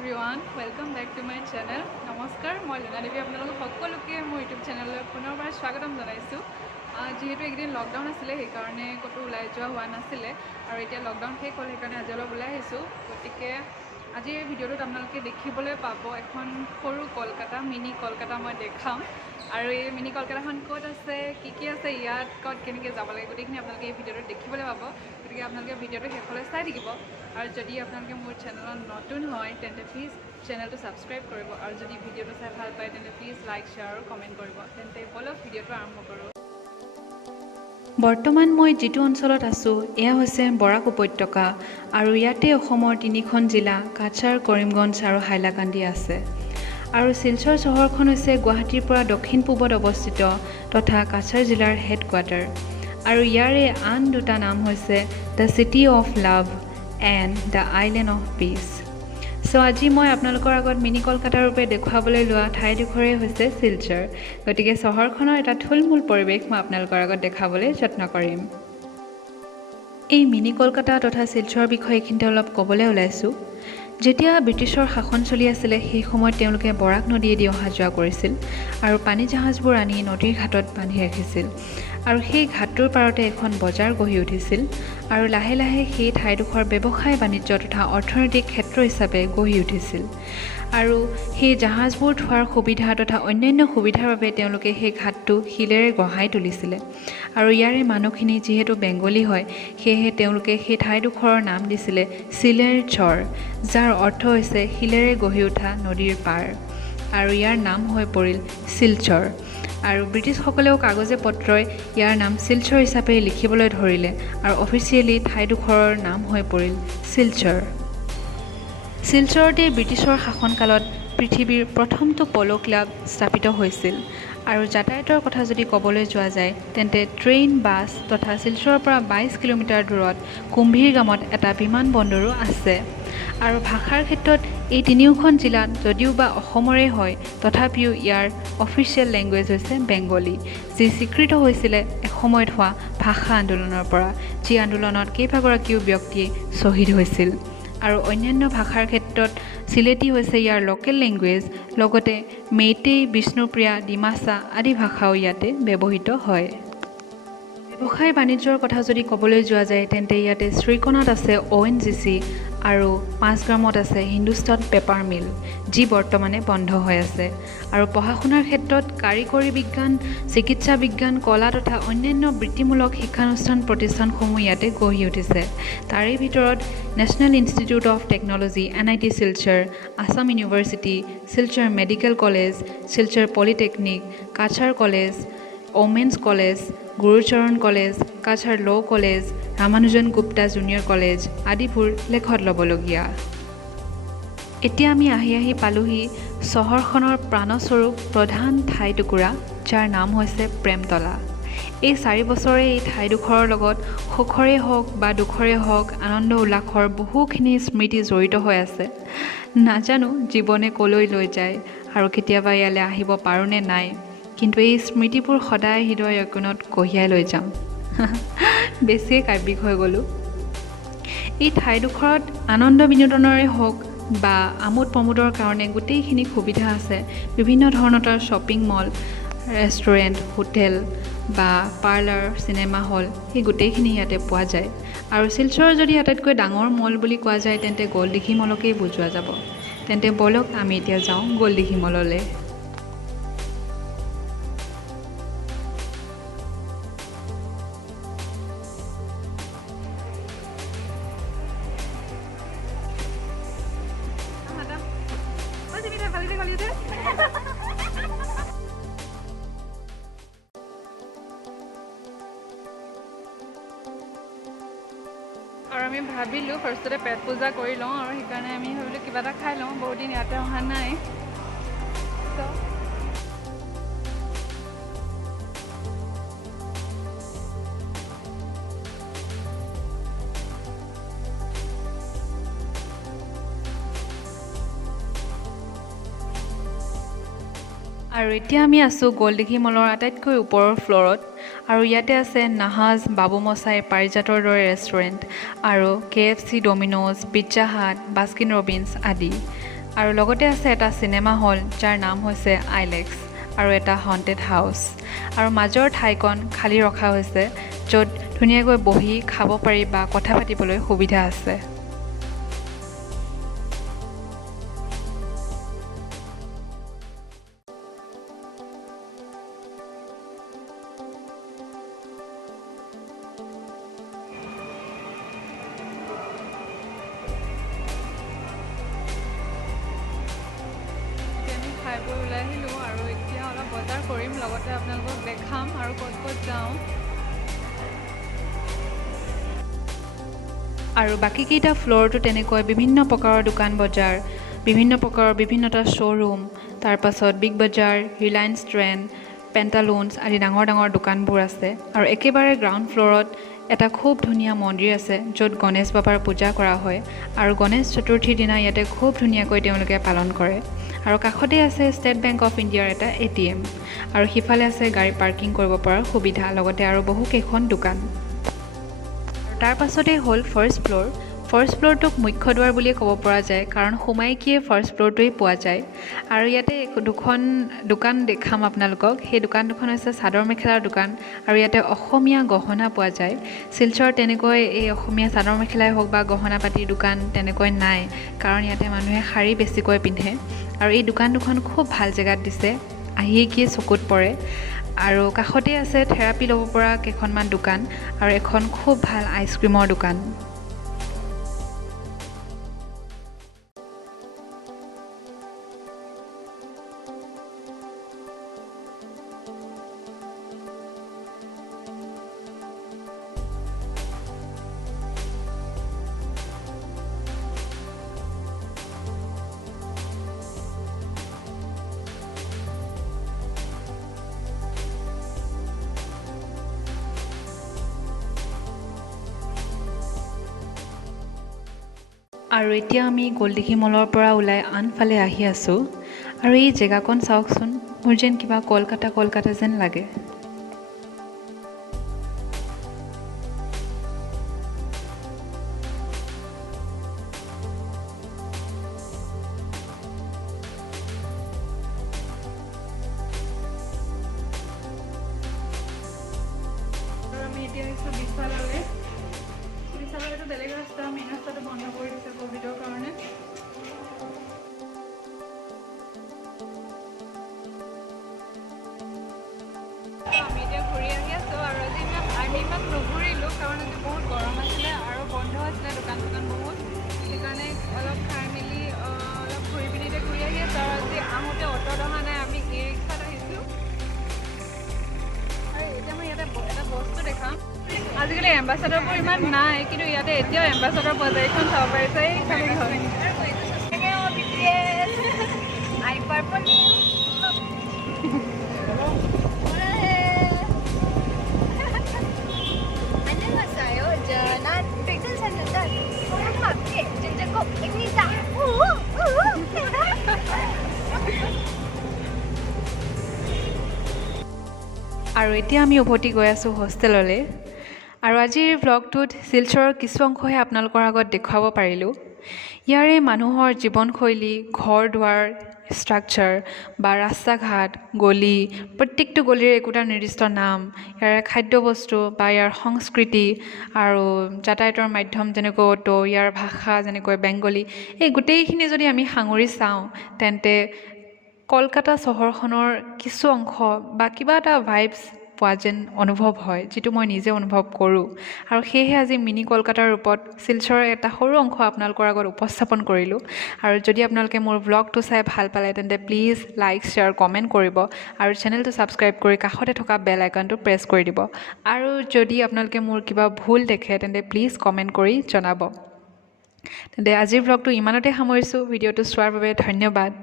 everyone, welcome back to my channel. নমস্কাৰ মই লুনা দেৱী আপোনালোক সকলোকে মোৰ ইউটিউব চেনেললৈ পুনৰবাৰ স্বাগতম জনাইছোঁ। যেহেতু একদিন লকডাউন আছিলে সেইকাৰণে ক'তো ওলাই যোৱা হোৱা নাছিলে আৰু এতিয়া লকডাউন শেষ হ'ল সেইকাৰণে আজি অলপ ওলাই আহিছোঁ। গতিকে আজি এই ভিডিঅ'টোত আপোনালোকে দেখিবলৈ পাব এখন সৰু কলকাতা মিনি কলকাতা মই দেখাম আৰু এই মিনি কলকাতাখন ক'ত আছে কি আছে ইয়াত ক'ত কেনেকৈ যাব লাগে গোটেইখিনি আপোনালোকে এই ভিডিঅ'টোত দেখিবলৈ পাব। গতিকে আপোনালোকে ভিডিঅ'টো শেষলৈ চাই থাকিব আৰু যদি আপোনালোকে মোৰ চেনেলত নতুন হয় তেন্তে প্লিজ চেনেলটো ছাবস্ক্ৰাইব কৰিব আৰু যদি ভিডিঅ'টো চাই ভাল পায় তেন্তে প্লিজ লাইক শ্বেয়াৰ আৰু কমেণ্ট কৰিব। তেন্তে বলক ভিডিঅ'টো আৰম্ভ কৰোঁ। বৰ্তমান মই যিটো অঞ্চলত আছোঁ এয়া হৈছে বৰাক উপত্যকা আৰু ইয়াতে অসমৰ 3খন জিলা কাছাৰ, কৰিমগঞ্জ আৰু হাইলাকান্দি আছে। আৰু শিলচৰ চহৰখন হৈছে গুৱাহাটীৰ পৰা দক্ষিণ পূবত অৱস্থিত তথা কাছাৰ জিলাৰ হেডকোৱাৰ্টাৰ আৰু ইয়াৰে আন দুটা নাম হৈছে the city of love and the island of peace. আজি মই আপোনালোকৰ আগত মিনি কলকাতাৰ ৰূপে দেখুৱাবলৈ লোৱা ঠাইডোখৰেই হৈছে শিলচৰ। গতিকে চহৰখনৰ এটা থুলমূল পৰিৱেশ মই আপোনালোকৰ আগত দেখাবলৈ যত্ন কৰিম। এই মিনি কলকাতা তথা শিলচৰৰ বিষয়ে এইখিনিতে অলপ ক'বলৈ ওলাইছোঁ। যেতিয়া ব্ৰিটিছৰ শাসন চলি আছিলে সেই সময়ত তেওঁলোকে বৰাক নদীয়েদি অহা যোৱা কৰিছিল আৰু পানী জাহাজবোৰ আনি নদীৰ ঘাটত বান্ধি ৰাখিছিল আৰু সেই ঘাটটোৰ পাৰতে এখন বজাৰ গঢ়ি উঠিছিল আৰু লাহে লাহে সেই ঠাইডোখৰ ব্যৱসায় বাণিজ্য তথা অৰ্থনৈতিক ক্ষেত্ৰ হিচাপে গঢ়ি উঠিছিল আৰু সেই জাহাজবোৰ থোৱাৰ সুবিধা তথা অন্যান্য সুবিধাৰ বাবে তেওঁলোকে সেই ঘাটটো শিলেৰে গঢ়াই তুলিছিলে আৰু ইয়াৰে মানুহখিনি যিহেতু বেংগলী হয় সেয়েহে তেওঁলোকে সেই ঠাইডোখৰৰ নাম দিছিলে চিলচৰ, যাৰ অৰ্থ হৈছে শিলেৰে গঢ়ি উঠা নদীৰ পাৰ আৰু ইয়াৰ নাম হৈ পৰিল শিলচৰ। আৰু ব্ৰিটিছসকলেও কাগজে পত্ৰই ইয়াৰ নাম শিলচৰ হিচাপে লিখিবলৈ ধৰিলে আৰু অফিচিয়েলি ঠাইডোখৰৰ নাম হৈ পৰিল শিলচৰ। শিলচৰতে ব্ৰিটিছৰ শাসনকালত পৃথিৱীৰ প্ৰথমটো প'ল' ক্লাব স্থাপিত হৈছিল আৰু যাতায়াতৰ কথা যদি ক'বলৈ যোৱা যায় তেন্তে ট্ৰেইন, বাছ তথা শিলচৰৰ পৰা 22 কিলোমিটাৰ দূৰত কুম্ভীৰগামত এটা বিমানবন্দৰো আছে। আৰু ভাষাৰ ক্ষেত্ৰত এই 3খন জিলাত যদিও বা অসমৰে হয় তথাপিও ইয়াৰ অফিচিয়েল লেংগুৱেজ হৈছে বেংগলী, যি স্বীকৃত হৈছিলে এসময়ত হোৱা ভাষা আন্দোলনৰ পৰা, যি আন্দোলনত কেইবাগৰাকীও ব্যক্তিয়ে শ্বহীদ হৈছিল। আৰু অন্যান্য ভাষাৰ ক্ষেত্ৰত চিলেটি হৈছে ইয়াৰ লোকেল লেংগুৱেজ, লগতে মেইটেই, বিষ্ণুপ্ৰিয়া, ডিমাচা আদি ভাষাও ইয়াতে ব্যৱহৃত হয়। ব্যৱসায় বাণিজ্যৰ কথা যদি ক'বলৈ যোৱা যায় তেন্তে ইয়াতে শ্ৰীকণাত আছে ONGC আৰু 5 গ্ৰামত আছে হিন্দুস্তান পেপাৰ মিল, যি বৰ্তমানে বন্ধ হৈ আছে। আৰু পঢ়া শুনাৰ ক্ষেত্ৰত কাৰিকৰী বিজ্ঞান, চিকিৎসা বিজ্ঞান, কলা তথা অন্যান্য বৃত্তিমূলক শিক্ষানুষ্ঠান প্ৰতিষ্ঠানসমূহ ইয়াতে গঢ়ি উঠিছে। তাৰে ভিতৰত national institute of technology NIT Silchar, Assam university, Silchar medical college, Silchar polytechnic, Cachar college, women's college, Gurucharan college, Cachar law' college, Ramanujan Gupta junior college আদিবোৰ লেখত ল'বলগীয়া। এতিয়া আমি আহি পালোহি চহৰখনৰ প্ৰাণস্বৰূপ প্ৰধান ঠাইটুকুৰা, যাৰ নাম হৈছে প্ৰেমতলা। এই 4 বছৰে এই ঠাইডোখৰৰ লগত সুখৰে হওক বা দুখৰে হওক আনন্দ উল্লাসৰ বহুখিনি স্মৃতি জড়িত হৈ আছে। নাজানো জীৱনে ক'লৈ লৈ যায় আৰু কেতিয়াবা ইয়ালৈ আহিব পাৰোঁ নে নাই, কিন্তু এই স্মৃতিবোৰ সদায় হৃদয় অকণত কঢ়িয়াই লৈ যাম। বেছিয়ে কাব্যিক হৈ গ'লোঁ। এই ঠাইডোখৰত আনন্দ বিনোদনৰে হওক বা আমোদ প্ৰমোদৰ কাৰণে গোটেইখিনি সুবিধা আছে। বিভিন্ন ধৰণৰ তাৰ শ্বপিং মল, ৰেষ্টুৰেণ্ট, হোটেল বা পাৰ্লাৰ, চিনেমা হল সেই গোটেইখিনি ইয়াতে পোৱা যায়। আৰু শিলচৰৰ যদি আটাইতকৈ ডাঙৰ মল বুলি কোৱা যায় তেন্তে গল্ডদিঘি মলকেই বুজোৱা যাব। তেন্তে বলক আমি এতিয়া যাওঁ গল্ডদিঘি মললৈ। আৰু আমি ভাবিলোঁ ফাৰ্ষ্টতে পেট পূজা কৰি লওঁ আৰু সেইকাৰণে আমি ভাবিলোঁ কিবা এটা খাই লওঁ, বহুত দিন ইয়াতে অহা নাই। আৰু এতিয়া আমি আছোঁ গল্ডদিঘি মলৰ আটাইতকৈ ওপৰৰ ফ্ল'ৰত আৰু ইয়াতে আছে নাহাজ, বাবু মচাই, পাৰিজাতৰ দৰে ৰেষ্টুৰেণ্ট আৰু KFC, ডমিন'জ, পিজ্জা হাট, বাস্কিন ৰবিন্স আদি। আৰু লগতে আছে এটা চিনেমা হল যাৰ নাম হৈছে আইলেক্স আৰু এটা হণ্টেড হাউচ আৰু মাজৰ ঠাইকণ খালী ৰখা হৈছে য'ত ধুনীয়াকৈ বহি খাব পাৰি বা কথা পাতিবলৈ সুবিধা আছে। খাই বৈ ওলাই আহিলোঁ আৰু এতিয়া অলপ বজাৰ কৰিম, লগতে আপোনালোকক দেখাম আৰু ক'ত ক'ত যাওঁ। আৰু বাকীকেইটা ফ্ল'ৰটো তেনেকৈ বিভিন্ন প্ৰকাৰৰ দোকান বজাৰ, বিভিন্ন প্ৰকাৰৰ বিভিন্নটা শ্ব'ৰুম, তাৰপাছত বিগ বজাৰ, ৰিলায়েন্স ট্ৰেণ্ড, পেণ্টালুনছ আদি ডাঙৰ ডাঙৰ দোকানবোৰ আছে। আৰু একেবাৰে গ্ৰাউণ্ড ফ্ল'ৰত এটা খুব ধুনীয়া মন্দিৰ আছে য'ত গণেশ বাবাৰ পূজা কৰা হয় আৰু গণেশ চতুৰ্থীৰ দিনা ইয়াতে খুব ধুনীয়াকৈ তেওঁলোকে পালন কৰে। আৰু কাষতে আছে ষ্টেট বেংক অফ ইণ্ডিয়াৰ এটা ATM আৰু সিফালে আছে গাড়ী পাৰ্কিং কৰিব পৰাৰ সুবিধা, লগতে আৰু বহুকেইখন দোকান। তাৰ পাছতেই হ'ল ফাৰ্ষ্ট ফ্ল'ৰ। ফাৰ্ষ্ট ফ্ল'ৰটোক মুখ্য দুৱাৰ বুলিয়ে ক'ব পৰা যায়, কাৰণ সোমাইকিয়ে ফাৰ্ষ্ট ফ্ল'ৰটোৱেই পোৱা যায়। আৰু ইয়াতে দুখন দোকান দেখাম আপোনালোকক। সেই দোকান দুখন হৈছে চাদৰ মেখেলাৰ দোকান আৰু ইয়াতে অসমীয়া গহনা পোৱা যায়। শিলচৰত তেনেকৈ এই অসমীয়া চাদৰ মেখেলাই হওক বা গহনা পাতিৰ দোকান তেনেকৈ নাই, কাৰণ ইয়াতে মানুহে শাৰী বেছিকৈ পিন্ধে। আৰু এই দোকান দুখন খুব ভাল জেগাত দিছে, আহিয়েকিয়ে চকুত পৰে। আৰু কাষতে আছে থেৰাপি ল'ব পৰা কেইখনমান দোকান আৰু এখন খুব ভাল আইচক্ৰীমৰ দোকান। আৰু এতিয়া আমি গোলদিঘি মলৰ পৰা ওলাই আনফালে আহি আছোঁ আৰু এই জেগাকণ চাওকচোন, মোৰ যেন কিবা কলকাতা যেন লাগে। আমি এতিয়া আহিছোঁ বিশাললৈ। বিশাললৈতো বেলেগ ৰাস্তা, মেইন ৰাস্তাটো বন্ধ কৰি দিছে ক'ভিডৰ কাৰণে। আমি এতিয়া ঘূৰি আহি আছোঁ আৰু আজি আমি ইমান নুঘূৰিলোঁ, কাৰণ আজি বহুত গৰম আছিলে আৰু বন্ধ আছিলে দোকান বহুত। সেইকাৰণে অলপ খাই মেলি অলপ ঘূৰি পিনি এতিয়া ঘূৰি আহি আছোঁ। আৰু আজি আহোঁতে অ'টত অহা নাই, আমি ই ৰিক্সাত আহিছোঁ। আৰু এতিয়া মই ইয়াতে এটা বস্তু দেখাম। আজিকালি এম্বাচাডৰবোৰ ইমান নাই, কিন্তু ইয়াতে এতিয়াও এম্বাচাডৰ পোৱা যায়। এইখন চাব পাৰিছে, এইখন আৰু এতিয়া আমি উভতি গৈ আছোঁ হোষ্টেললৈ। আৰু আজিৰ ভ্লগটোত শিলচৰৰ কিছু অংশহে আপোনালোকৰ আগত দেখুৱাব পাৰিলোঁ। ইয়াৰে মানুহৰ জীৱনশৈলী, ঘৰ দুৱাৰ, ষ্ট্ৰাকচাৰ বা ৰাস্তা ঘাট, গলি, প্ৰত্যেকটো গলিৰে একোটা নিৰ্দিষ্ট নাম, ইয়াৰে খাদ্যবস্তু বা ইয়াৰ সংস্কৃতি আৰু যাতায়াতৰ মাধ্যম যেনেকৈ অ'টো, ইয়াৰ ভাষা যেনেকৈ বেংগলী, এই গোটেইখিনি যদি আমি সাঙুৰি চাওঁ তেন্তে কলকাতা চহৰখনৰ কিছু অংশ বা কিবা এটা ভাইবছ পোৱা যেন অনুভৱ হয়, যিটো মই নিজে অনুভৱ কৰোঁ। আৰু সেয়েহে আজি মিনি কলকাতাৰ ৰূপত শিলচৰৰ এটা সৰু অংশ আপোনালোকৰ আগত উপস্থাপন কৰিলোঁ। আৰু যদি আপোনালোকে মোৰ ভ্লগটো চাই ভাল পালে তেন্তে প্লিজ লাইক, শ্বেয়াৰ, কমেণ্ট কৰিব আৰু চেনেলটো ছাবস্ক্ৰাইব কৰি কাষতে থকা বেল আইকনটো প্ৰেছ কৰি দিব। আৰু যদি আপোনালোকে মোৰ কিবা ভুল দেখে তেন্তে প্লিজ কমেণ্ট কৰি জনাব। তেন্তে আজিৰ ভ্লগটো ইমানতে সামৰিছোঁ। ভিডিঅ'টো চোৱাৰ বাবে ধন্যবাদ।